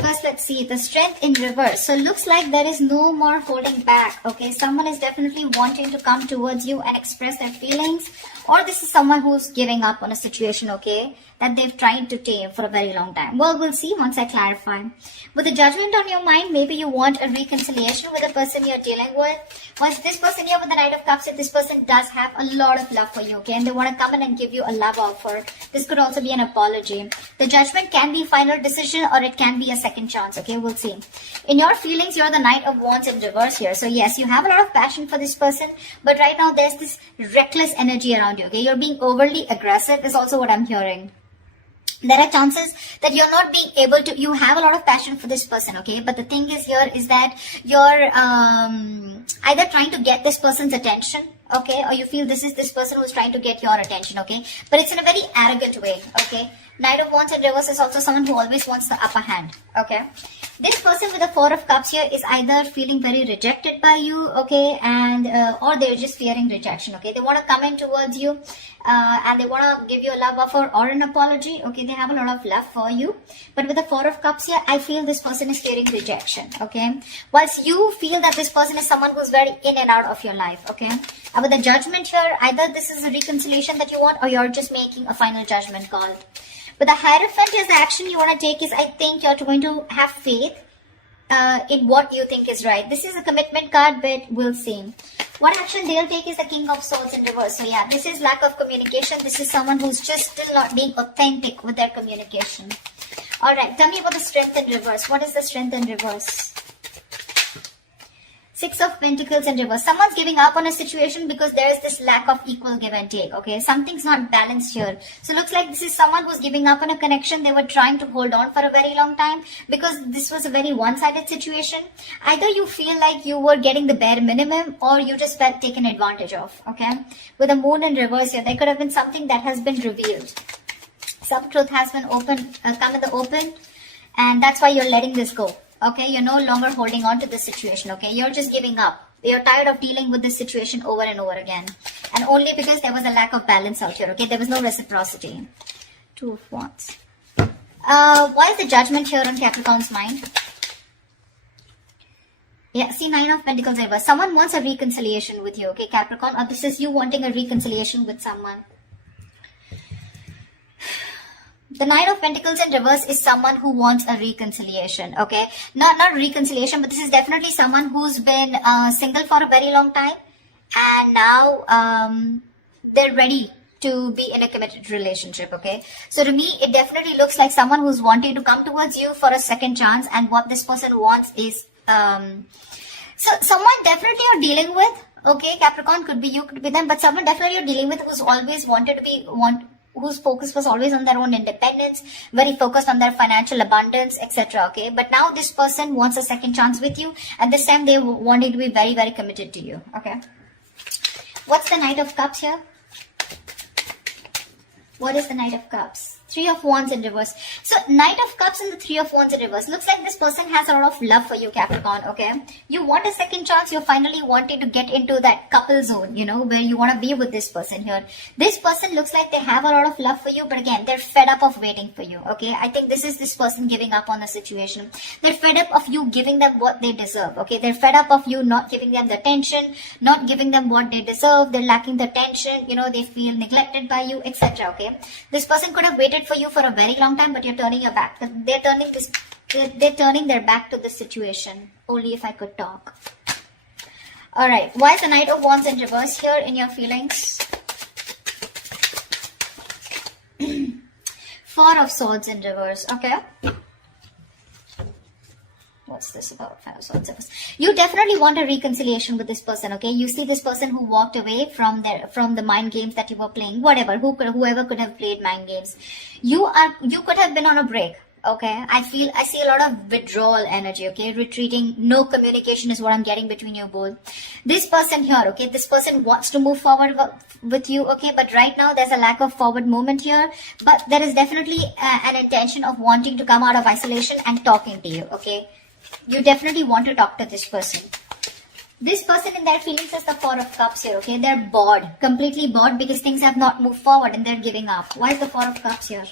First, let's see the strength in reverse. So looks like there is no more holding back. Okay, someone is definitely wanting to come towards you and express their feelings, or this is someone who's giving up on a situation, okay, that they've tried to tame for a very long time. Well, we'll see once I clarify. With the judgment on your mind, maybe you want a reconciliation with the person you're dealing with. Once this person here with the Knight of Cups, this person does have a lot of love for you, okay, and they want to come in and give you a love offer. This could also be an apology. The judgment can be final decision, or it can be a second chance, okay, we'll see. In your feelings, you're the Knight of Wands in reverse here. So yes, you have a lot of passion for this person, but right now there's this reckless energy around you, okay. You're being overly aggressive is also what I'm hearing. There are chances that you're not being able to, you have a lot of passion for this person, okay, but the thing is here is that you're either trying to get this person's attention, okay, or you feel this is this person who's trying to get your attention, okay, but it's in a very arrogant way, okay. Knight of Wands in reverse is also someone who always wants the upper hand, okay. This person with the Four of Cups here is either feeling very rejected by you, okay, and or they're just fearing rejection, okay. They want to come in towards you and they want to give you a love offer or an apology, okay. They have a lot of love for you, but with the Four of Cups here, I feel this person is fearing rejection, okay. Whilst you feel that this person is someone who's very in and out of your life, okay. And with the Judgment here, either this is a reconciliation that you want, or you're just making a final judgment call. But the Hierophant is the action you want to take is, I think you're going to have faith in what you think is right. This is a commitment card, but we'll see. What action they'll take is the King of Swords in reverse. So yeah, this is lack of communication. This is someone who's just still not being authentic with their communication. Alright, tell me about the strength in reverse. What is the strength in reverse? Six of Pentacles in reverse. Someone's giving up on a situation because there is this lack of equal give and take, okay? Something's not balanced here. So looks like this is someone who's giving up on a connection. They were trying to hold on for a very long time because this was a very one-sided situation. Either you feel like you were getting the bare minimum, or you just felt taken advantage of, okay? With the Moon in reverse here, there could have been something that has been revealed. Some truth has been come in the open, and that's why you're letting this go. Okay, you're no longer holding on to this situation, okay? You're just giving up. You're tired of dealing with this situation over and over again. And only because there was a lack of balance out here, okay? There was no reciprocity. Two of Wands. Why is the Judgment here on Capricorn's mind? Yeah, see, Nine of Pentacles reverse. Someone wants a reconciliation with you, okay, Capricorn? Or this is you wanting a reconciliation with someone. The Knight of Pentacles in reverse is someone who wants a reconciliation, okay? Not reconciliation, but this is definitely someone who's been single for a very long time, and now they're ready to be in a committed relationship, okay? So to me, it definitely looks like someone who's wanting to come towards you for a second chance, and what this person wants is, so someone definitely you're dealing with, okay? Capricorn, could be you, could be them, but someone definitely you're dealing with who's always wanted to be, whose focus was always on their own independence, very focused on their financial abundance, etc. Okay, but now this person wants a second chance with you, and this time they wanted to be very, very committed to you. Okay, what's the Knight of Cups here? What is the Knight of Cups? Three of Wands in reverse. So Knight of Cups and the Three of Wands in reverse. Looks like this person has a lot of love for you, Capricorn, okay? You want a second chance. You're finally wanting to get into that couple zone, you know, where you want to be with this person here. This person looks like they have a lot of love for you, but again, they're fed up of waiting for you, okay? I think this is this person giving up on the situation. They're fed up of you giving them what they deserve, okay? They're fed up of you not giving them the attention, not giving them what they deserve. They're lacking the attention, you know, they feel neglected by you, etc. Okay? This person could have waited for you for a very long time, but you're turning your back. They're turning their back to this situation. Only if I could talk. Alright, why is the Knight of Wands in reverse here in your feelings? Four of Swords in reverse, okay? What's this about? Five of Swords. You definitely want a reconciliation with this person, okay? You see this person who walked away from the mind games that you were playing, whatever, whoever could have played mind games. You could have been on a break, okay? I see a lot of withdrawal energy, okay? Retreating, no communication is what I'm getting between you both. This person here, okay? This person wants to move forward with you, okay? But right now there's a lack of forward movement here, but there is definitely an intention of wanting to come out of isolation and talking to you, okay? You definitely want to talk to this person. This person in their feelings is the Four of Cups here, okay? They're bored, completely bored because things have not moved forward and they're giving up. Why is the Four of Cups here?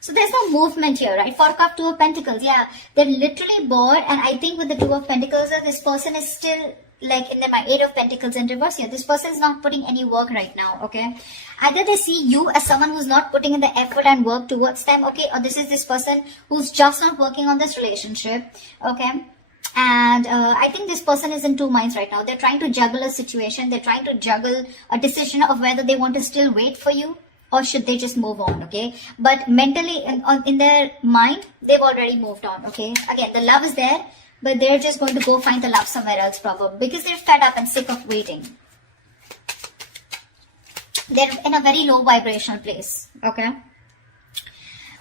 So there's no movement here, right? Four cup, two of pentacles. Yeah, they're literally bored. And I think with the two of pentacles, this person is still like in my eight of pentacles in reverse here. This person is not putting any work right now, okay? Either they see you as someone who's not putting in the effort and work towards them, okay? Or this is this person who's just not working on this relationship, okay? And I think this person is in two minds right now. They're trying to juggle a situation. They're trying to juggle a decision of whether they want to still wait for you or should they just move on, okay? But mentally, in their mind, they've already moved on, okay? Again, the love is there, but they're just going to go find the love somewhere else probably because they're fed up and sick of waiting. They're in a very low vibrational place, okay?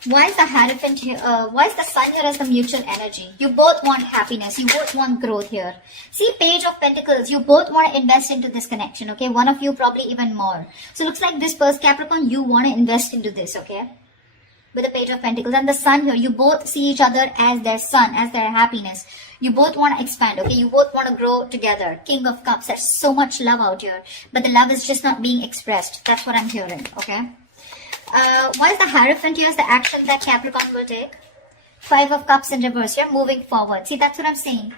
Why is the Hierophant here? Why is the Sun here as the mutual energy? You both want happiness. You both want growth here. See, Page of Pentacles. You both want to invest into this connection, okay? One of you probably even more. So looks like this person, Capricorn, you want to invest into this, okay? With the Page of Pentacles and the Sun here, you both see each other as their sun, as their happiness. You both want to expand, okay? You both want to grow together. King of Cups. There's so much love out here, but the love is just not being expressed. That's what I'm hearing, okay? Why is the Hierophant here as the action that Capricorn will take? Five of Cups in reverse. You're moving forward. See, that's what I'm saying.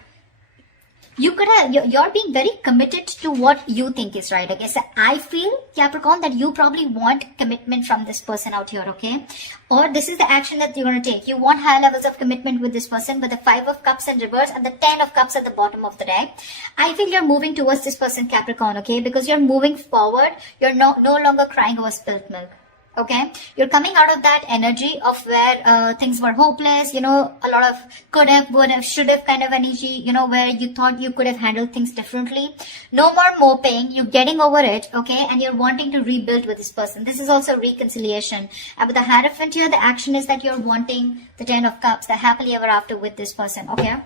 You could have, you're being very committed to what you think is right, okay? So I feel, Capricorn, that you probably want commitment from this person out here, okay? Or this is the action that you're going to take. You want high levels of commitment with this person, but the Five of Cups in reverse and the Ten of Cups at the bottom of the deck. I feel you're moving towards this person, Capricorn, okay? Because you're moving forward. You're no longer crying over spilt milk. Okay, you're coming out of that energy of where things were hopeless, you know, a lot of could have, would have, should have kind of energy, you know, where you thought you could have handled things differently. No more moping, you're getting over it, okay, and you're wanting to rebuild with this person. This is also reconciliation. And with the Hierophant here, the action is that you're wanting the Ten of Cups, the happily ever after with this person, okay?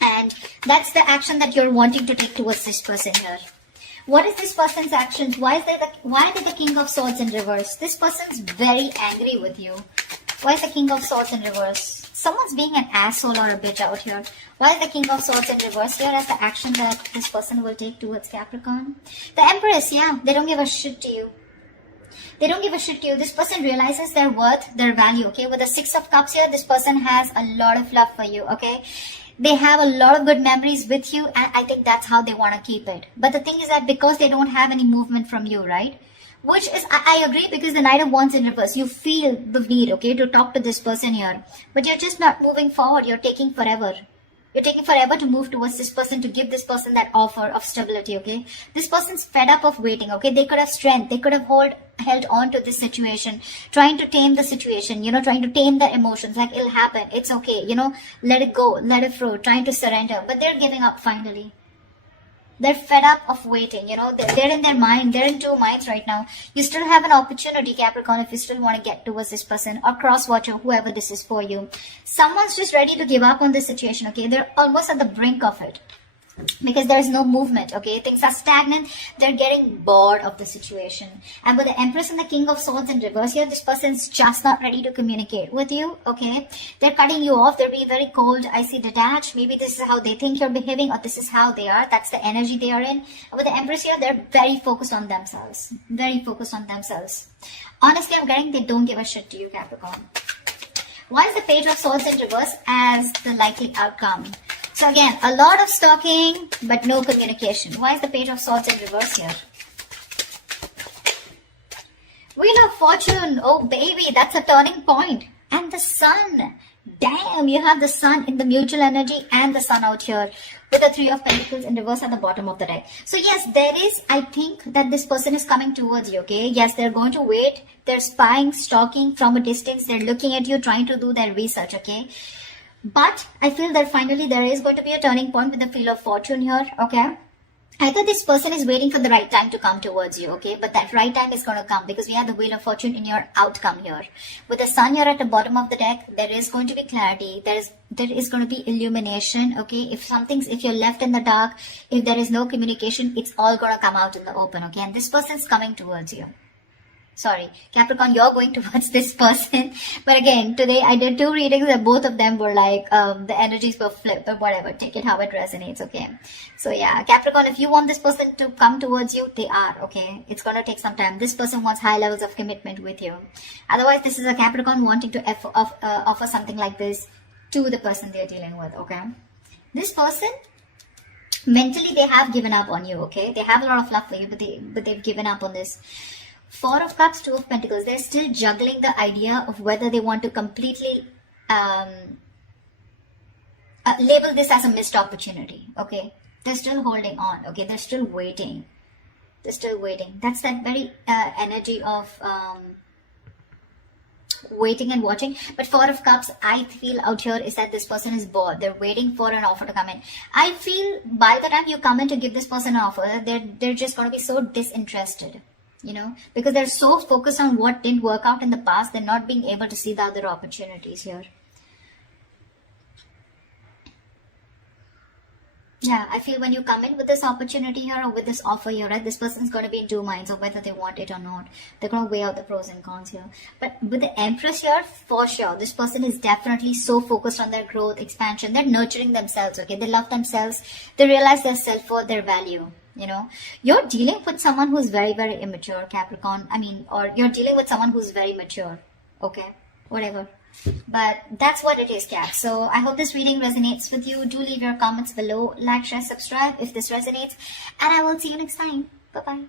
And that's the action that you're wanting to take towards this person here. What is this person's actions? Why is the King of Swords in reverse? This person's very angry with you. Why is the King of Swords in reverse? Someone's being an asshole or a bitch out here. Why is the King of Swords in reverse here as the action that this person will take towards Capricorn? The Empress, yeah, they don't give a shit to you. They don't give a shit to you. This person realizes their worth, their value, okay? With the Six of Cups here, this person has a lot of love for you, okay? They have a lot of good memories with you, and I think that's how they want to keep it. But the thing is that because they don't have any movement from you, right? Which is, I agree, because the Knight of Wands in reverse, you feel the need, okay, to talk to this person here. But you're just not moving forward. You're taking forever. You're taking forever to move towards this person, to give this person that offer of stability, okay? This person's fed up of waiting, okay? They could have strength. They could have held on to this situation, trying to tame the situation, you know, trying to tame the emotions. Like, it'll happen. It's okay, you know, let it go, let it flow, trying to surrender. But they're giving up finally. They're fed up of waiting, you know, they're in their mind, they're in two minds right now. You still have an opportunity, Capricorn, if you still want to get towards this person or cross-watch or whoever this is for you. Someone's just ready to give up on this situation, okay? They're almost at the brink of it. Because there's no movement, okay? Things are stagnant. They're getting bored of the situation. And with the Empress and the King of Swords in reverse here, this person's just not ready to communicate with you, okay? They're cutting you off. They're being very cold, icy, detached. Maybe this is how they think you're behaving, or this is how they are. That's the energy they are in. And with the Empress here, they're very focused on themselves. Very focused on themselves. Honestly, I'm getting they don't give a shit to you, Capricorn. Why is the Page of Swords in reverse as the likely outcome? So again, a lot of stalking, but no communication. Why is the Page of Swords in reverse here? Wheel of Fortune. Oh, baby, that's a turning point. And the Sun. Damn, you have the Sun in the mutual energy and the Sun out here with the Three of Pentacles in reverse at the bottom of the deck. So yes, there is, I think that this person is coming towards you, okay? Yes, they're going to wait. They're spying, stalking from a distance. They're looking at you, trying to do their research, okay? But I feel that finally there is going to be a turning point with the Wheel of Fortune here, okay? Either this person is waiting for the right time to come towards you, okay? But that right time is going to come because we have the Wheel of Fortune in your outcome here. With the Sun here at the bottom of the deck, there is going to be clarity. There is going to be illumination, okay? If you're left in the dark, if there is no communication, it's all going to come out in the open, okay? And this person's coming towards you. Sorry, Capricorn, you're going towards this person. But again, today I did 2 readings and both of them were like, the energies were flipped, but whatever, take it how it resonates, okay? So yeah, Capricorn, if you want this person to come towards you, they are, okay? It's going to take some time. This person wants high levels of commitment with you. Otherwise, this is a Capricorn wanting to offer something like this to the person they're dealing with, okay? This person, mentally, they have given up on you, okay? They have a lot of love for you, but they've given up on this. 4 of Cups, 2 of Pentacles. They're still juggling the idea of whether they want to completely label this as a missed opportunity. Okay, they're still holding on. Okay, they're still waiting. They're still waiting. That's that very energy of waiting and watching. But 4 of Cups, I feel out here is that this person is bored. They're waiting for an offer to come in. I feel by the time you come in to give this person an offer, they're just going to be so disinterested. You know, because they're so focused on what didn't work out in the past, they're not being able to see the other opportunities here. Yeah, I feel when you come in with this opportunity here or with this offer here, right, this person's going to be in 2 minds of whether they want it or not. They're going to weigh out the pros and cons here. But with the Empress here, for sure, this person is definitely so focused on their growth, expansion. They're nurturing themselves, okay? They love themselves. They realize their self-worth, their value. You know, you're dealing with someone who's very, very immature, Capricorn. I mean, or you're dealing with someone who's very mature. Okay, whatever. But that's what it is, Cap. So I hope this reading resonates with you. Do leave your comments below. Like, share, subscribe if this resonates. And I will see you next time. Bye-bye.